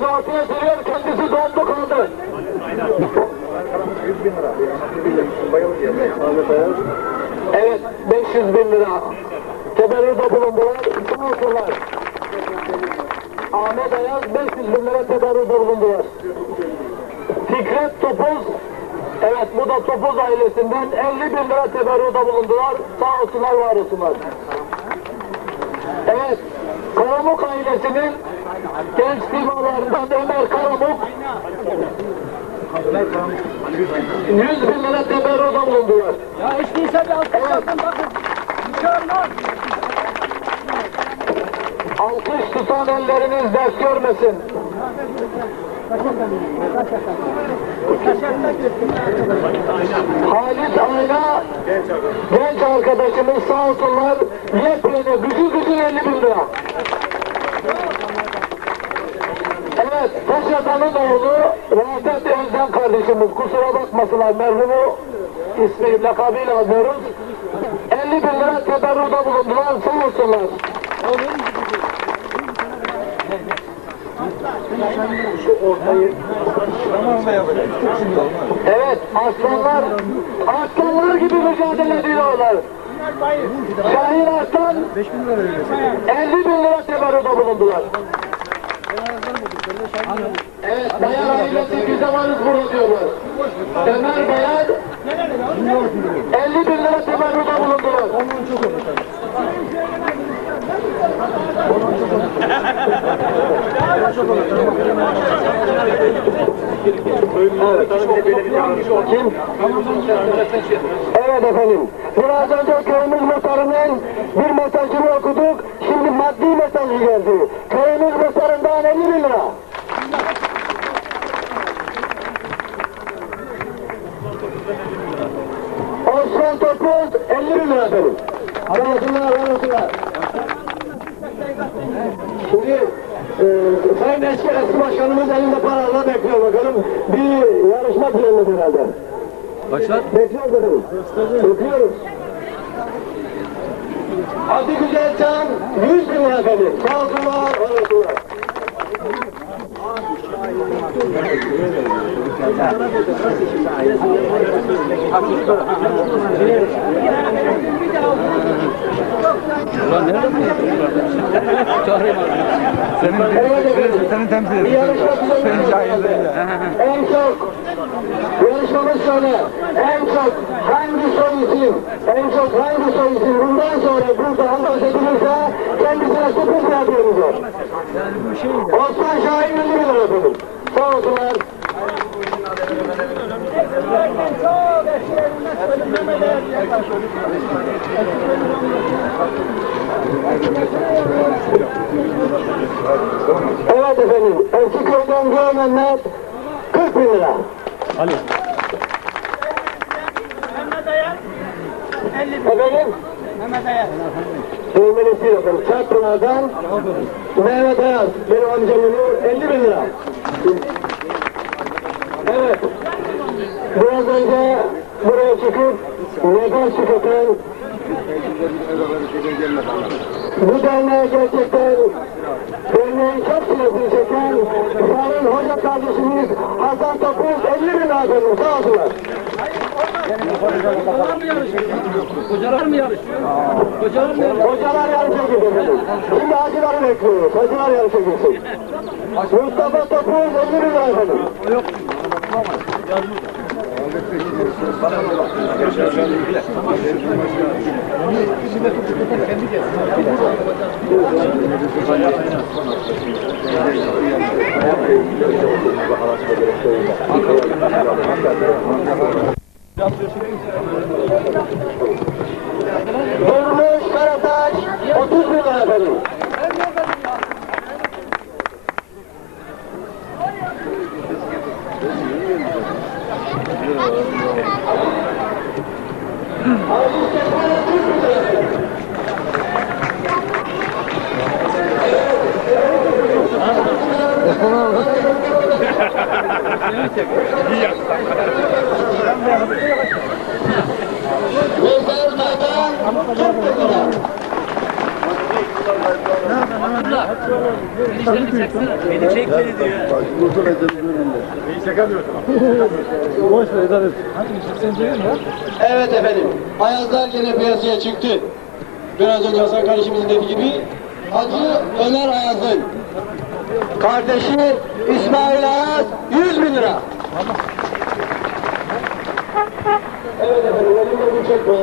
gazı ortaya sürüyor. Kendisi dondu kaldı. Evet 500 bin lira. Teberrüde bulundular. Sağ olsunlar. Ahmet Ayaz 500 bin lira teberrüde bulundular. Fikret Topuz Evet bu da Topuz ailesinden 50 bin lira teberrüde bulundular. Sağ olsunlar var olsunlar. Evet Genç simalarından Ömer Karamuk 100 bin lira teberrüde bulundular. Ya hiç değilse bir alkış yapın bakın. Mükemmel. Alkış tutan elleriniz ders görmesin. Halit Ayna genç arkadaşımız sağ olsunlar yepyeni gücü gücü 50 bin lira. Paşa'danın oğlu Rafet Özden kardeşimiz kusura bakmasınlar merhumu ismi lakabıyla anıyoruz. 50 bin lira teberruda bulundular sağ olsunlar. Evet, aslanlar, aslanlar gibi mücadele ediyorlar. Şahin Arslan 50 bin lira teberrüde bulundular. Evet, Bayar ailesi bize varız burada diyorlar. Ömer Bayar 50 bin lira teberrüde bulundular. Kim? Evet efendim. Biraz önce köyümüz muhtarının bir mesajını okuduk. Şimdi maddi mesajı geldi. Köyümüz muhtarından 50 bin lira. Osman Topuz 50 bin lira efendim. Sağ olsunlar, var olsunlar. Şimdi Sayın Eski Eski Başkanımız elinde paralarla bekliyor bakalım. Bir yarışma planladı herhalde. Başlat. Bekliyoruz efendim. Bekliyoruz. Hadi güzel can 100 bin lira efendim. Sağ olsunlar, var olsunlar. Senin, senin, temsil ediyorsun. Senin. En çok yarışmamız şöyle. En çok hangi soy isim, en çok hangi soy isim bundan sonra burada anons edilirse kendisine sürpriz yapıyoruz. Osman Şahin 50 lira efendim. Sağ olsunlar. Evet efendim. Eski köyden görenler 40 bin lira. Mehmet Ayar. 50 bin. Efendim? Mehmet Ayar. Sürmenisi efendim. Çarpılardan Mehmet Ayaz. Benim amcamın 50 bin lira. Evet. Biraz önce buraya çıkıp neden çıkıpen bu derneğe gerçekten derneğin çok çilesini çeken Sayın Hoca kardeşimiz Hasan Topuz 50 bin efendim. Sağ olsunlar. Hocalar mı yarışıyor? Hocalar mı yarışıyor? Hocalar mı yarışıyor? Hocalar yarışa gidiyor. Şimdi hacıları bekliyoruz. Hacılar yarışa gitsin. Mustafa Topuz 50 bin lira efendim. Durmuş Karataş 30 bin lira efendim. Veysel Taylan 40 bin lira. burada. Enişteni çeksene. Beni çek beni diyor. Evet efendim. Ayazlar yine piyasaya çıktı. Biraz önce Hasan kardeşimizin dediği gibi Hacı Ömer Ayaz'ın kardeşi İsmail Ayaz 100 bin lira. Evet efendim elimde bir çek var.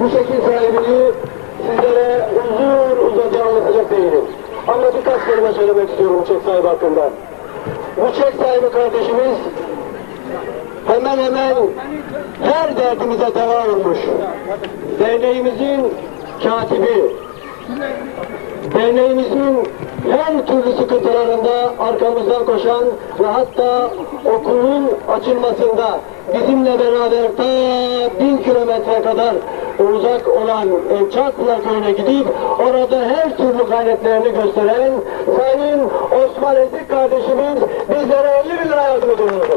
Bu çekin sahibini sizlere uzun uzadıya anlatacak değilim. Ama birkaç kelime söylemek istiyorum çek sahibi hakkında. Bu çek sahibi kardeşimiz hemen hemen her derdimize deva olmuş. Derneğimizin katibi, derneğimizin her türlü sıkıntılarında arkamızdan koşan ve hatta okulun açılmasında bizimle beraber ta bin kilometre kadar uzak olan e, Çaklılar köyüne gidip orada her türlü gayretlerini gösteren Sayın Osman Ezik kardeşimiz bizlere 50 bin lira yardım ediyor.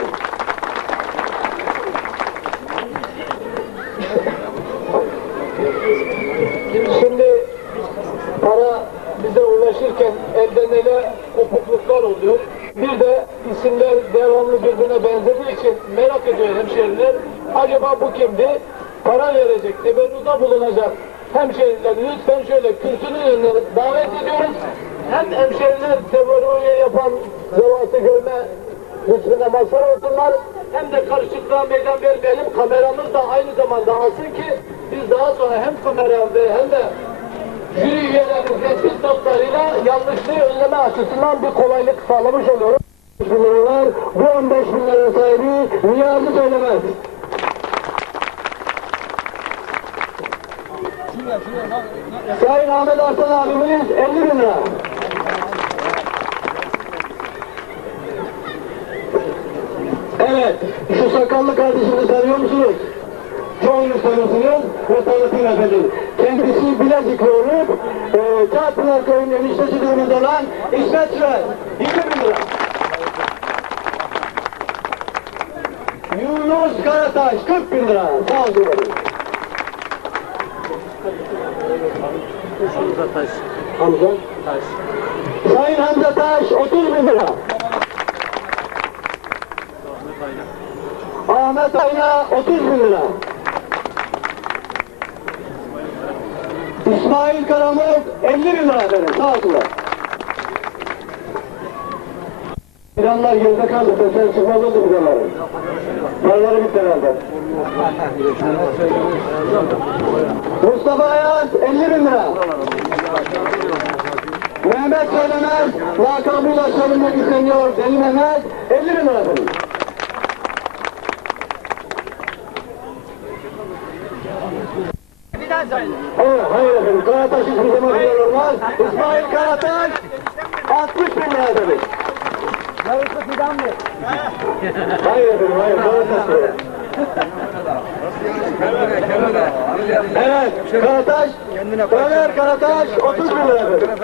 Karışıklığa meydan vermeyelim. Kameramız da aynı zamanda alsın ki biz daha sonra hem kamera ve hem de jüri üyelerinin tespit notlarıyla yanlışlığı önleme açısından bir kolaylık sağlamış oluyoruz. 15 bin liralar, bu 15 bin lira sahibi Niyazi söylemez. Sayın Ahmet Arslan abimiz 50 bin lira. Evet, şu sakallı kardeşimizi tanıyor musunuz? Çoğunuz tanıyorsunuz ve tanıtın efendim. Kendisi Bilezikli olup, e, Çarpınar Köyü'nün durumunda olan İsmet Sürer. 20 bin lira. Yunus Karataş 40 bin lira. Sağ olun. Hamza Taş. Hamza. Taş. Sayın Hamza Taş 30 bin lira. Ahmet Ayna 30 bin lira. İsmail Karamuk 50 bin lira efendim. Sağ olsunlar. Planlar geride kaldı. Sesler çıkmaz oldu bu zamanın. Paraları bitti herhalde. Mustafa Ayaz 50 bin lira. Mehmet Söylemez, lakabıyla söylemek isteniyor Deli Mehmet, 50 bin lira efendim. Evet, hayır efendim, Karataş hiçbir zaman güzel olmaz. İsmail Karataş, 60 bin lira efendim. Yarısı fidan mı? Hayır efendim, hayır, Karataş diyor. Evet, Karataş, Ömer Karataş, 30 bin lira efendim.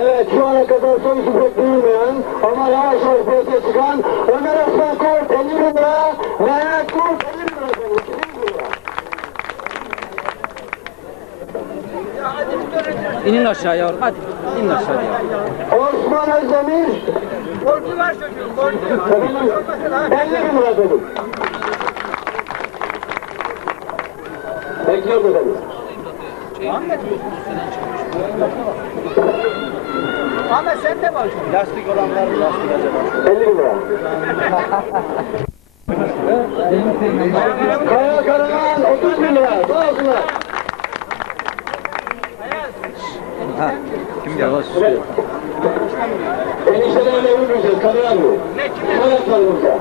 Evet şu ana kadar son pek duyulmayan ama yavaş yavaş piyasaya çıkan Ömer Osman Kurt 50 bin lira, Mehmet Kurt 50 bin lira efendim. 200 bin lira. İnin aşağı yavrum. Hadi. İnin aşağı. Osman Özdemir Borcu var çocuğun, borcu. efendim, 50 bin lira efendim. Bekliyoruz efendim. Ahmet sen de var. 50 bin lira. Kaya Karaman 30 bin lira. Sağ olsunlar. Kim geldi? Eniştelerle vurmayacağız. Kamera mı? Ne? Kim yapmadı burada?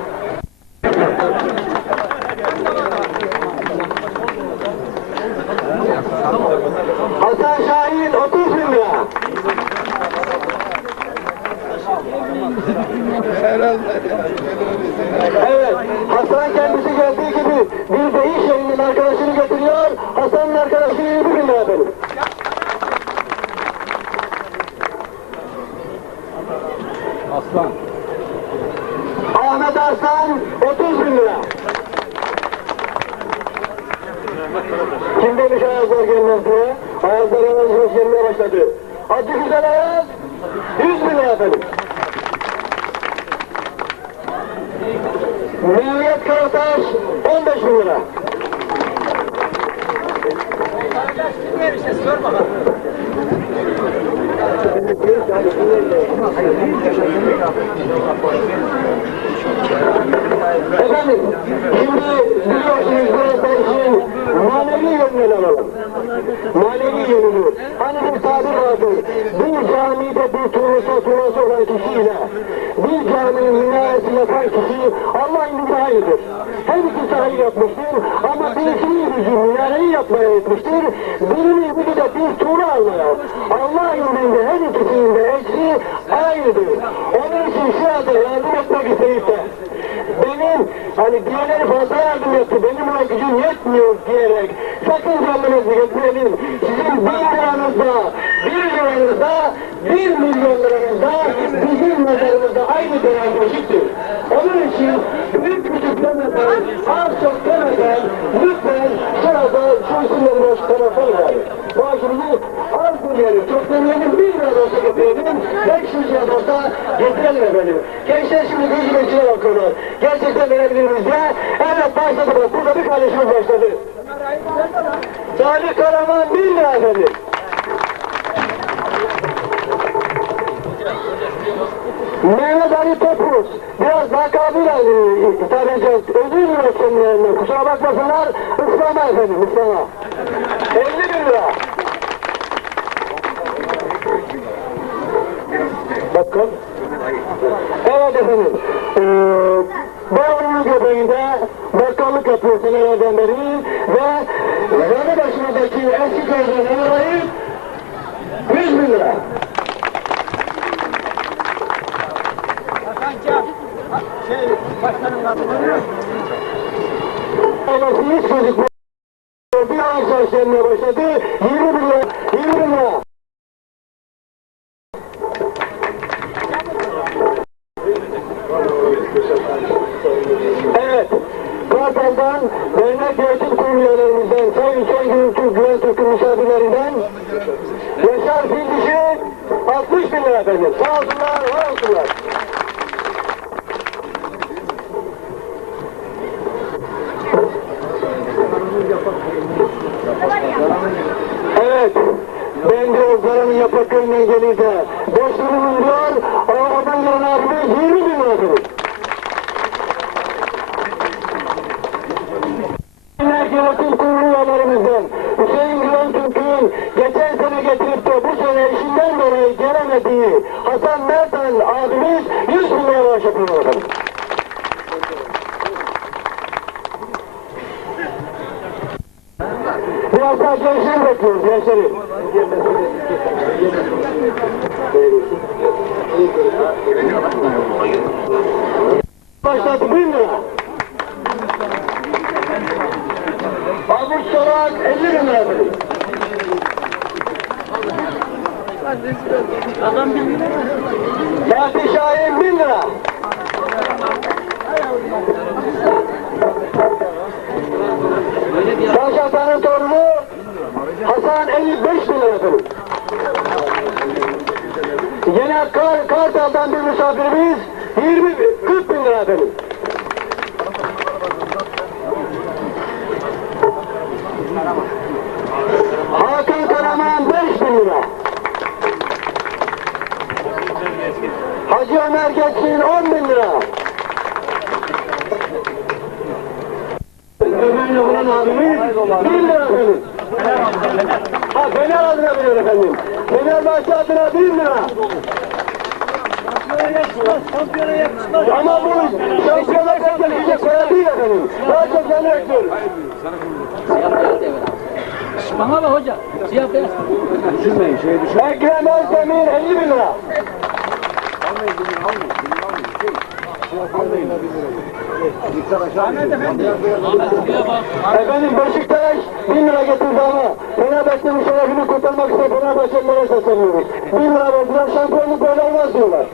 Hasan Şahin 30 bin lira. Evet, Hasan kendisi geldiği gibi bir de iş yerinin arkadaşını getiriyor. Hasan'ın arkadaşı 20 bin lira efendim. Aslan. Ahmet Arslan Kim demiş Ayazlar gelmez diye? Ayazlar Ayazlar gelmeye başladı. Hadi güzel Ayaz. 100 bin lira efendim. Mehmet Karataş 15 bin lira. Sor bakalım. Efendim, şimdi biliyorsunuz burası işin manevi yönünü alalım. Manevi yönünü. Hani bir tabir. Bir camide bir tuğlası tuğlası olan kişiyle bir caminin minaresi yapan kişi Allah indinde aynıdır. Her ikisi hayır yapmıştır ama birisinin gücü minareyi yapmaya yetmiştir. Birinin gücü de bir tuğla almaya. Allah indinde her ikisinin de eşi aynıdır. Onun için şu anda yardım etmek isteyip de benim hani diğerleri fazla yardım etti, benim buna gücüm yetmiyor diyerek sakın canınızı getirelim. Sizin bin liranızda, bir liranızda, bir milyon liranızda bizim nazarımızda aynı değer eşittir. Onun için büyük küçük demeden, az çok demeden lütfen Maaşımızı az çok demeyelim, bir lira da olsa getirelim, 500 lira da olsa getirelim efendim. Gençler şimdi gözü geçine bakıyorlar. Gerçekten verebilir miyiz diye. Evet başladı bak, burada bir kardeşimiz başladı. Salih Karaman 1 lira efendim. Mehmet Ali Topuz, biraz lakabıyla e, hitap edeceğiz. Özür diliyoruz kendilerinden, kusura bakmasınlar. Islama efendim, ıslama. 50 bin lira. Bakın. Evet efendim. Ee, Bağlı'nın göbeğinde bakkallık yapıyor senelerden beri ve yanı başındaki eski gözlerine dolayı 100 bin lira. Şey, başkanın adını. Olması hiç gözükmüyor. Bir ağaç yaşlanmaya başladı. 20 bin lira. 20 bin lira. Evet. Kartal'dan dernek yönetim kurulu üyelerimizden Sayın Hüseyin Gürültü Güven Türk'ün misafirlerinden Yaşar Fildişi 60 bin lira efendim. Sağ olsunlar, Hasan Mertan abimiz 100 bin lira bağış yapıyor efendim. Biraz daha gençleri bekliyoruz gençleri. Başladı bin lira. Avuç Sorak 50 bin lira efendim. Adam bilmiyor. Fatih Şahin 1000 lira. Paşa Tanrı torunu Hasan 55 bin lira efendim. Yine Kar, Kartal'dan bir misafirimiz 20 bin- 40 bin lira efendim. Adına 1 lira. Ama bu şampiyona geçecek para değil efendim. Daha çok yanı bekliyoruz. Bana bak hoca. Siyah beyaz. Ekrem Özdemir 50 bin lira. Efendim Beşiktaş 1000 lira getirdi ama Fenerbahçe'nin şerefini kurtarmak için Fenerbahçelilere sesleniyoruz. 1000 lira verdiler şampiyonluk böyle olmaz diyorlar.